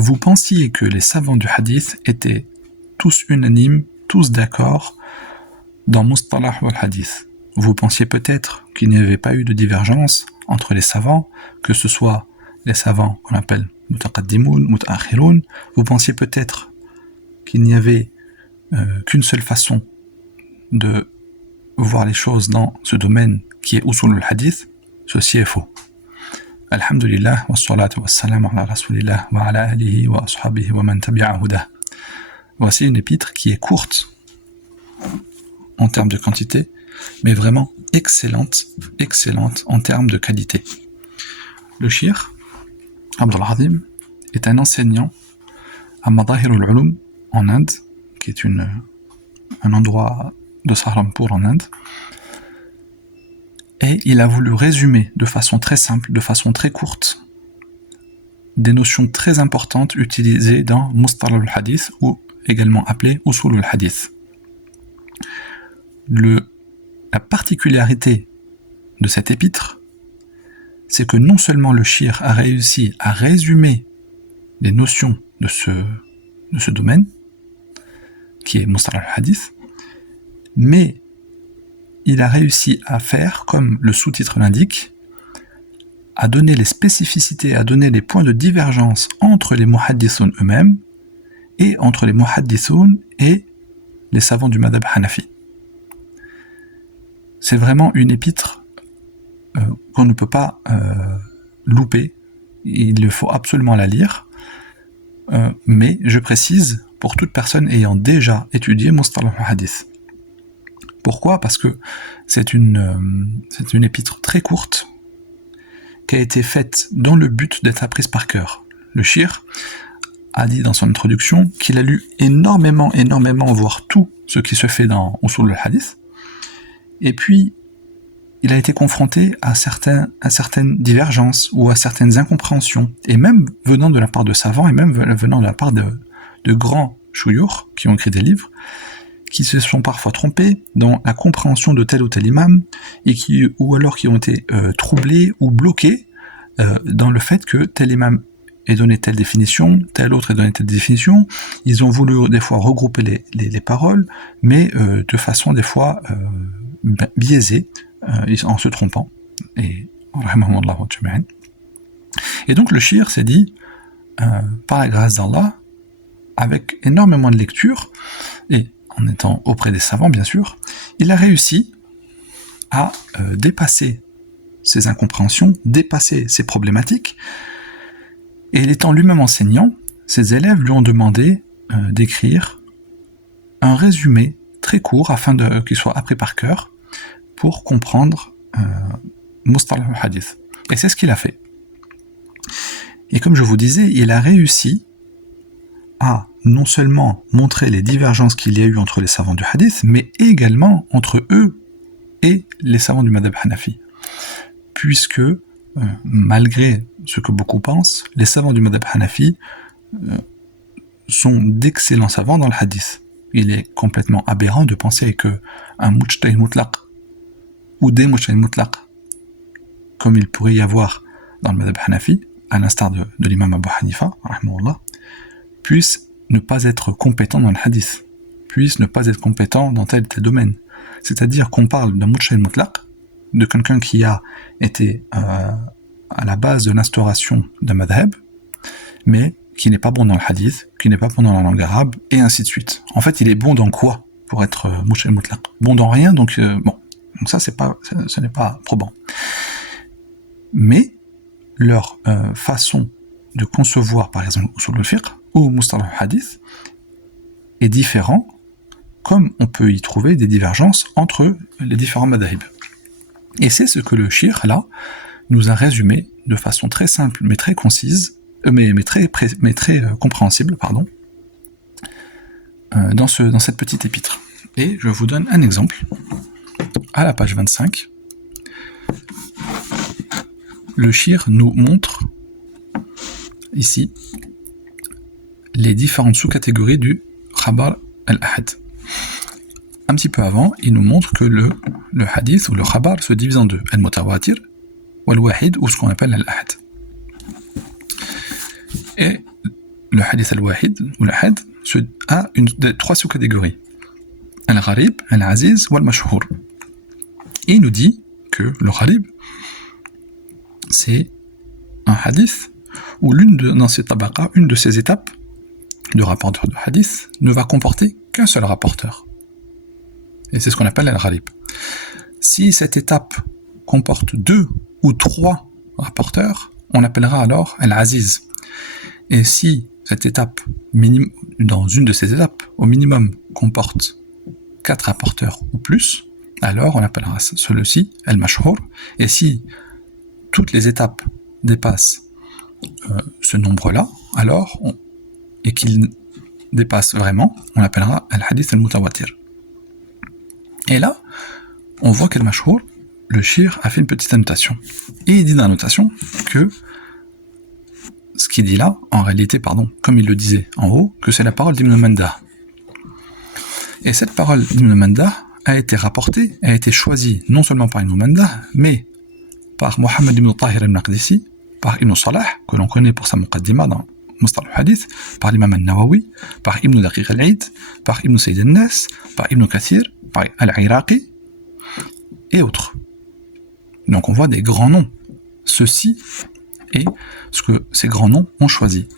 vous pensiez que les savants du hadith étaient tous unanimes, tous d'accord dans Mustalah wal Hadith. Vous pensiez peut-être qu'il n'y avait pas eu de divergence entre les savants, que ce soit les savants qu'on appelle Mutaqaddimun, Mutaakhirun. Vous pensiez peut-être qu'il n'y avait qu'une seule façon de voir les choses dans ce domaine qui est Usul al-Hadith. Ceci est faux. Alhamdulillah, wa salatu wa salam ala rasulillah wa ala alihi wa ashabihi wa man tabi'a hudah. Voici une épître qui est courte en termes de quantité, mais vraiment excellente en termes de qualité. Le Cheikh Abdul Azim est un enseignant à Madahir al-Ulum en Inde, qui est un endroit de Saharanpur en Inde, et il a voulu résumer de façon très simple, de façon très courte, des notions très importantes utilisées dans Mustalah al-Hadith, ou également appelé Usul al-Hadith. La particularité de cette épître, c'est que non seulement le Cheikh a réussi à résumer les notions de ce domaine, qui est Mustalah al-Hadith, mais il a réussi à faire, comme le sous-titre l'indique, à donner les spécificités, à donner les points de divergence entre les muhaddithoun eux-mêmes et entre les muhaddithoun et les savants du madhab hanafi. C'est vraiment une épître qu'on ne peut pas louper. Il faut absolument la lire. Mais je précise, pour toute personne ayant déjà étudié Mustalah al-Hadith. Pourquoi ? Parce que c'est une épître très courte qui a été faite dans le but d'être apprise par cœur. Le Cheikh a dit dans son introduction qu'il a lu énormément, voire tout ce qui se fait dans Usul al-Hadith, et puis il a été confronté à certaines divergences ou à certaines incompréhensions, et même venant de la part de savants, et même venant de la part de grands chouyours qui ont écrit des livres, qui se sont parfois trompés dans la compréhension de tel ou tel imam, ou alors qui ont été troublés ou bloqués dans le fait que tel imam ait donné telle définition, tel autre ait donné telle définition. Ils ont voulu des fois regrouper les paroles, mais de façon des fois biaisée, en se trompant. Et vraiment, et donc le Cheikh s'est dit, par la grâce d'Allah, avec énormément de lecture, et en étant auprès des savants bien sûr, il a réussi à dépasser ses incompréhensions, dépasser ses problématiques, et étant lui-même enseignant, ses élèves lui ont demandé d'écrire un résumé très court afin qu'il soit appris par cœur pour comprendre Mustalah al-Hadith. Et c'est ce qu'il a fait. Et comme je vous disais, il a réussi à non seulement montrer les divergences qu'il y a eu entre les savants du hadith, mais également entre eux et les savants du madhab hanafi. Puisque, malgré ce que beaucoup pensent, les savants du madhab hanafi sont d'excellents savants dans le hadith. Il est complètement aberrant de penser qu'un mujtahid mutlaq ou des mujtahid mutlaq, comme il pourrait y avoir dans le madhab hanafi, à l'instar de l'imam Abu Hanifa, rahimahullah, puisse ne pas être compétent dans le hadith, puisse ne pas être compétent dans tel domaine. C'est-à-dire qu'on parle d'un mujtahid mutlaq, de quelqu'un qui a été à la base de l'instauration d'un madhab, mais qui n'est pas bon dans le hadith, qui n'est pas bon dans la langue arabe, et ainsi de suite. En fait, il est bon dans quoi pour être mujtahid mutlaq ? Bon dans rien, donc bon. Donc ça, ce n'est pas probant. Mais leur façon de concevoir, par exemple, usul al-fiqh ou mustalah al-hadith est différent, comme on peut y trouver des divergences entre les différents madhahib. Et c'est ce que le Cheikh, là, nous a résumé de façon très simple, mais très concise, mais très compréhensible, pardon, dans cette petite épître. Et je vous donne un exemple. À la page 25, le Cheikh nous montre ici les différentes sous-catégories du khabar al-ahad. Un petit peu avant, il nous montre que le hadith ou le khabar se divise en deux, al-mutawatir ou al-wahid, ou ce qu'on appelle al-ahad. Et le hadith al-wahid ou l'ahad a des trois sous-catégories. Al-gharib, al-aziz ou al-mashhour. Et il nous dit que le gharib, c'est un hadith où dans ces tabaqa, une de ces étapes de rapporteur de hadith ne va comporter qu'un seul rapporteur. Et c'est ce qu'on appelle al-gharib. Si cette étape comporte 2 ou 3 rapporteurs, on l'appellera alors al-aziz. Et si cette étape, dans une de ces étapes, au minimum comporte 4 rapporteurs ou plus, alors on appellera celui-ci al-mashhour. Et si toutes les étapes dépassent ce nombre-là, alors et qu'il dépasse vraiment, on l'appellera al-hadith al-mutawatir. Et là, on voit que le mashhour, le shir a fait une petite annotation. Et il dit dans la notation que ce qu'il dit là, en réalité, comme il le disait en haut, que c'est la parole d'Ibn Mandah. Et cette parole d'Ibn Mandah a été rapportée, a été choisie non seulement par Ibn Mandah, mais par Mohammed ibn Tahir al-Maqdisi, par Ibn Salah, que l'on connaît pour sa muqaddima dans Mustalah al-Hadith, par l'imam al-Nawawi, par Ibn Daqiq al-Eid, par Ibn Sayyid al-Nas, par Ibn Kathir, par al-Iraqi, et autres. Donc on voit des grands noms. Ceci est ce que ces grands noms ont choisi.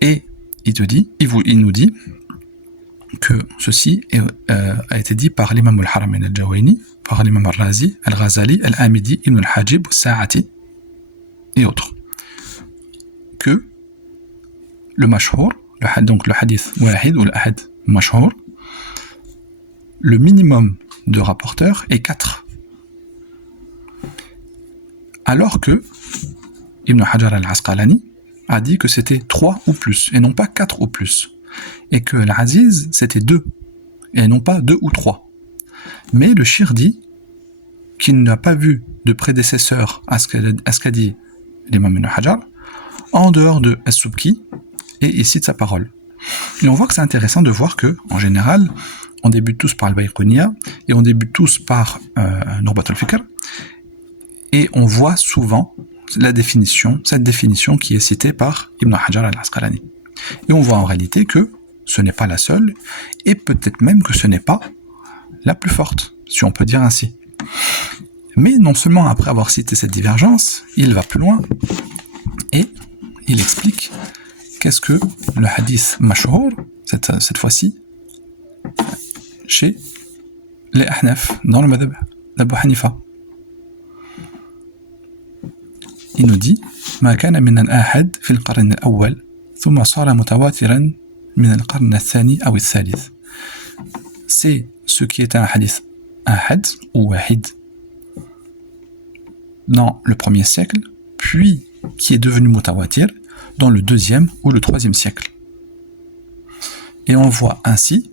Et il nous dit que ceci a été dit par l'imam al-Haramain al-Jawayni, par l'imam al-Razi, al-Ghazali, al-Amidi, Ibn al-Hajib, al-Sa'ati et autres. Que le mashhour, donc le hadith wahid ou l'ahad mashhour, le minimum de rapporteurs est 4. Alors que Ibn Hajar al-Asqalani a dit que c'était 3 ou plus, et non pas 4 ou plus. Et que l'Aziz, c'était 2, et non pas 2 ou 3. Mais le shir dit qu'il n'a pas vu de prédécesseur à ce qu'a dit l'imam Ibn Hajar, en dehors de As-Subki, et il cite sa parole. Et on voit que c'est intéressant de voir que, en général, on débute tous par al-Bayquniya, et on débute tous par Nurbat al-Fikr, et on voit souvent cette définition qui est citée par Ibn Hajar al-Asqalani. Et on voit en réalité que ce n'est pas la seule, et peut-être même que ce n'est pas la plus forte, si on peut dire ainsi. Mais non seulement après avoir cité cette divergence, il va plus loin, et il explique qu'est-ce que le hadith mashhour, cette fois-ci, chez les Ahnaf, dans le madhab d'Abu Hanifa. Il nous dit ما كان من الآحاد في القرن الأول ثم صار متواترا من القرن الثاني أو الثالث. C'est ce qui est un hadith ahad ou wahid dans le premier siècle, puis qui est devenu mutawatir dans le deuxième ou le troisième siècle. Et on voit ainsi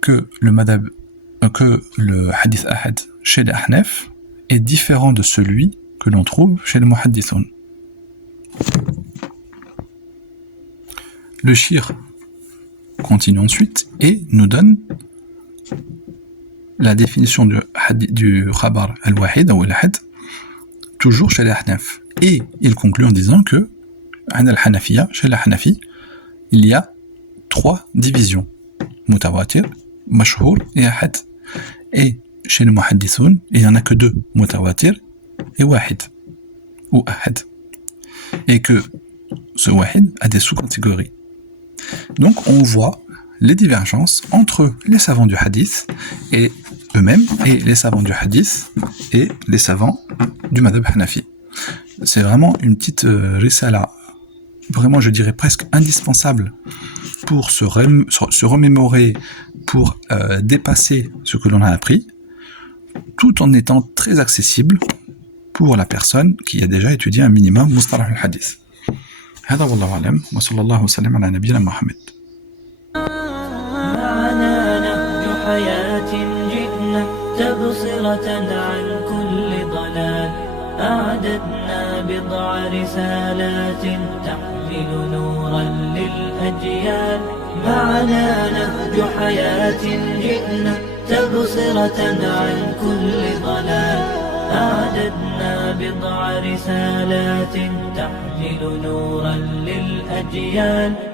que le hadith ahad chez les Ahnaf est différent de celui que l'on trouve chez les muhaddithun. Le shir continue ensuite et nous donne la définition du khabar al-wahid ou al-ahad, toujours chez les Ahnaf. Et il conclut en disant que chez les Hanafi, il y a 3 divisions: mutawatir, mashhour et ahad. Et chez les muhaddithun, il n'y en a que 2, mutawatir et wahid ou ahad. Et que ce wahid a des sous-catégories. Donc on voit les divergences entre les savants du hadith et eux-mêmes, et les savants du hadith et les savants du madhab hanafi. C'est vraiment une petite risala, vraiment je dirais presque indispensable pour se remémorer, pour dépasser ce que l'on a appris, tout en étant très accessible pour la personne qui a déjà étudié un minimum mustalah al-hadith. هذا والله أعلم وصلى الله وسلم على نبينا محمد. معنا نهج حياة جئنا تبصرة عن كل ضلال أعددنا بضع رسالات تحمل نورا للأجيال. معنا نهج حياة جئنا تبصرة عن كل ضلال أعددنا بضع رسالات تحمل نورا للأجيال.